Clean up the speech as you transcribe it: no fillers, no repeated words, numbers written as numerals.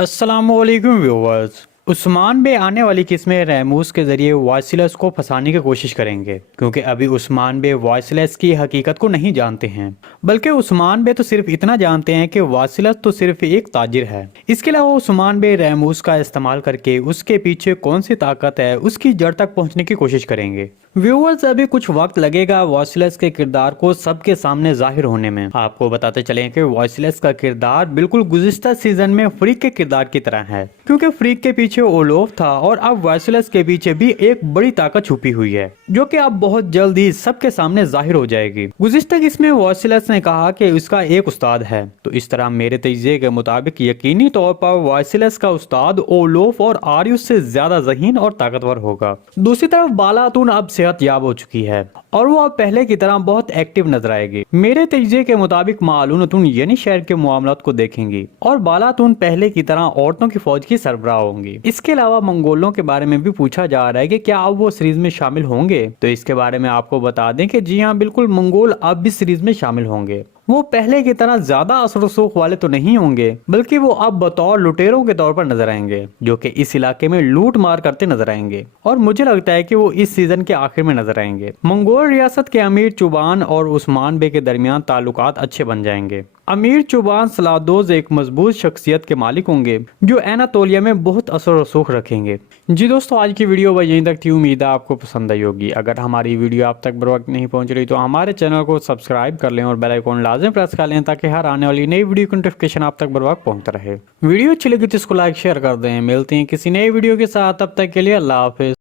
अस्सलामुअलैकुम व्यूवर्स। उस्मान बे आने वाली किस्में रैमूस के ज़रिए वाइसिलस को फंसाने की कोशिश करेंगे, क्योंकि अभी उस्मान बे वाइसिलस की हकीकत को नहीं जानते हैं। बल्कि उस्मान बे तो सिर्फ इतना जानते हैं कि वाइसिलस तो सिर्फ एक ताजिर है। इसके अलावा उस्मान बे रैमूस का इस्तेमाल करके उसके पीछे कौन सी ताकत है उसकी जड़ तक पहुंचने की कोशिश करेंगे। व्यूवर्स, अभी कुछ वक्त लगेगा वाइसिलस के किरदार को सबके सामने जाहिर होने में। आपको बताते चलें कि वाइसिलस का किरदार बिल्कुल गुज़िश्ता सीजन में फ्रीक के किरदार की तरह है, क्योंकि फ्रीक के पीछे ओलोफ था और अब वाइसिलस के पीछे भी एक बड़ी ताकत छुपी हुई है, जो कि अब बहुत जल्द ही सबके सामने जाहिर हो जाएगी। गुज़िश्ता किस्में वाइसिलस ने कहा कि उसका एक उस्ताद है, तो इस तरह मेरे तजिए के मुताबिक यकीनी तौर पर वाइसिलस का उस्ताद ओलोफ और आर्यस से ज्यादा ज़हीन और ताकतवर होगा। दूसरी तरफ बालातून अब सेहत याब हो चुकी है और वो अब पहले की तरह बहुत एक्टिव नजर आएगी। मेरे तजिए के मुताबिक मालूनतुन यानी शहर के मामलात को देखेंगी और बालातून पहले की तरह औरतों की फौज की सरबराह होंगी। इसके अलावा मंगोलों के बारे में भी पूछा जा रहा है कि क्या अब वो सीरीज में शामिल होंगे, तो इसके बारे में आपको बता दें कि जी हाँ, बिल्कुल मंगोल अब भी सीरीज में शामिल होंगे। वो पहले की तरह ज्यादा असर रसूख वाले तो नहीं होंगे, बल्कि वो अब बतौर लुटेरों के तौर पर नजर आएंगे, जो कि इस इलाके में लूट मार करते नजर आएंगे। और मुझे लगता है कि वो इस सीजन के आखिर में नजर आएंगे। मंगोल रियासत के अमीर चुबान और उस्मान बे के दरमियान ताल्लुकात अच्छे बन जाएंगे। अमीर चुबान सलादोज एक मजबूत शख्सियत के मालिक होंगे, जो एनातोलिया में बहुत असर रसूख रखेंगे। जी दोस्तों, आज की वीडियो बस यहीं तक थी। उम्मीद है आपको पसंद आई होगी। अगर हमारी वीडियो आप तक बर वक्त नहीं पहुंच रही तो हमारे चैनल को सब्सक्राइब कर लें और बेल आइकॉन लाजम प्रेस कर लें, ताकि हर आने वाली नई वीडियो की नोटिफिकेशन आप तक बर वक्त पहुंचता रहे। वीडियो अच्छी लगी तो इसको लाइक शेयर कर दें। मिलते हैं किसी नई वीडियो के साथ, तब तक के लिए अल्लाह हाफिज।